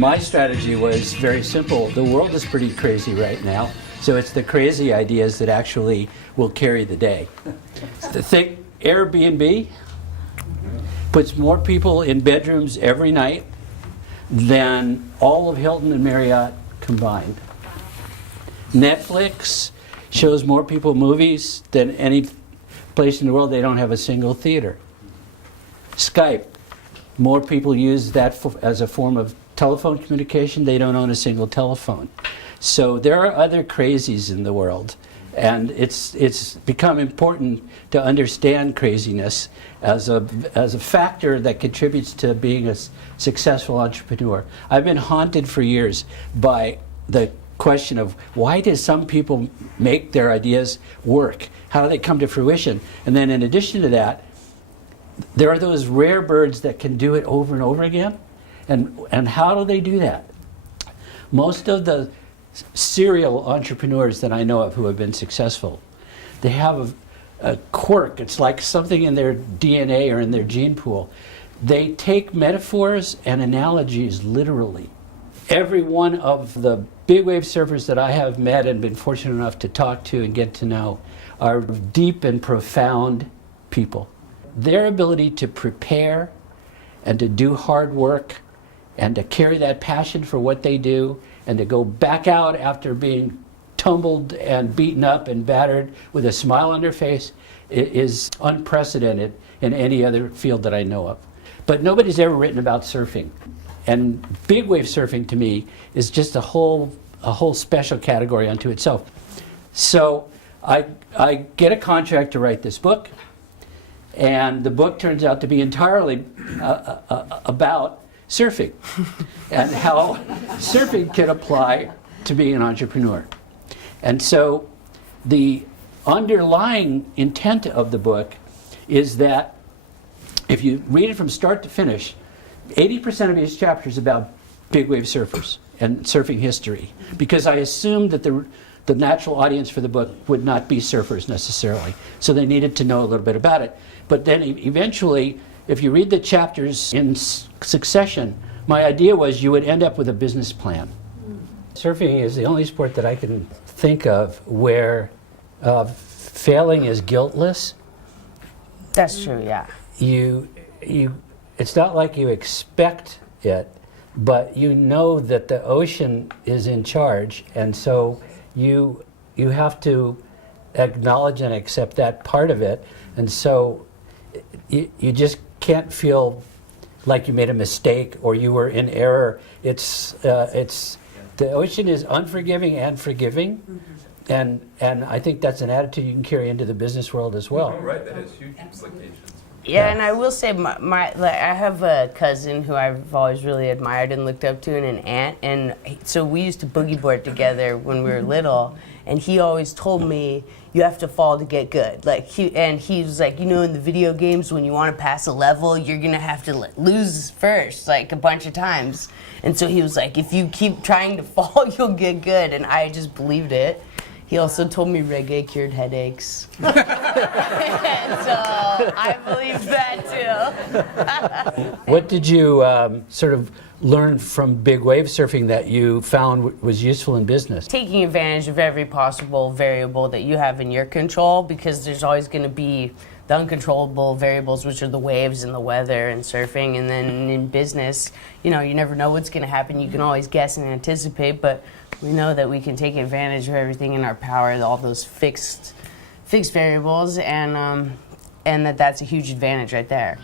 my strategy was very simple. The world is pretty crazy right now, so it's the crazy ideas that actually will carry the day. Think Airbnb puts more people in bedrooms every night than all of Hilton and Marriott combined. Netflix shows more people movies than any place in the world. They don't have a single theater. Skype, more people use that as a form of telephone communication. They don't own a single telephone. So there are other crazies in the world, and it's become important to understand craziness as a factor that contributes to being a successful entrepreneur. I've been haunted for years by the question of why do some people make their ideas work? How do they come to fruition? And then in addition to that, there are those rare birds that can do it over and over again. And how do they do that? Most of the serial entrepreneurs that I know of who have been successful, they have a quirk. It's like something in their DNA or in their gene pool. They take metaphors and analogies literally. Every one of the big wave surfers that I have met and been fortunate enough to talk to and get to know are deep and profound people. Their ability to prepare and to do hard work and to carry that passion for what they do and to go back out after being tumbled and beaten up and battered with a smile on their face is unprecedented in any other field that I know of. But nobody's ever written about surfing. And big wave surfing to me is just a whole special category unto itself. So I get a contract to write this book, and the book turns out to be entirely about surfing and how surfing can apply to being an entrepreneur. And so the underlying intent of the book is that if you read it from start to finish, 80% of each chapter is about big wave surfers and surfing history, because I assumed that the natural audience for the book would not be surfers necessarily, so they needed to know a little bit about it. But then eventually, if you read the chapters in succession, my idea was you would end up with a business plan. Surfing is the only sport that I can think of where failing is guiltless. That's true, yeah. It's not like you expect it, but you know that the ocean is in charge, and so you have to acknowledge and accept that part of it, and so you just can't feel like you made a mistake or you were in error. It's the ocean is unforgiving and forgiving, and I think that's an attitude you can carry into the business world as well. Oh, right, that has huge implications. Yeah, and I will say, I have a cousin who I've always really admired and looked up to, and an aunt, and so we used to boogie board together when we were little, and he always told me, you have to fall to get good. He was like, in the video games, when you want to pass a level, you're going to have to lose first, a bunch of times. And so he was like, if you keep trying to fall, you'll get good, and I just believed it. He also told me reggae cured headaches. And so I believe that too. What did you sort of learn from big wave surfing that you found was useful in business? Taking advantage of every possible variable that you have in your control, because there's always going to be the uncontrollable variables, which are the waves and the weather and surfing. And then in business, you never know what's going to happen. You can always guess and anticipate, but we know that we can take advantage of everything in our power, all those fixed variables, and that's a huge advantage right there.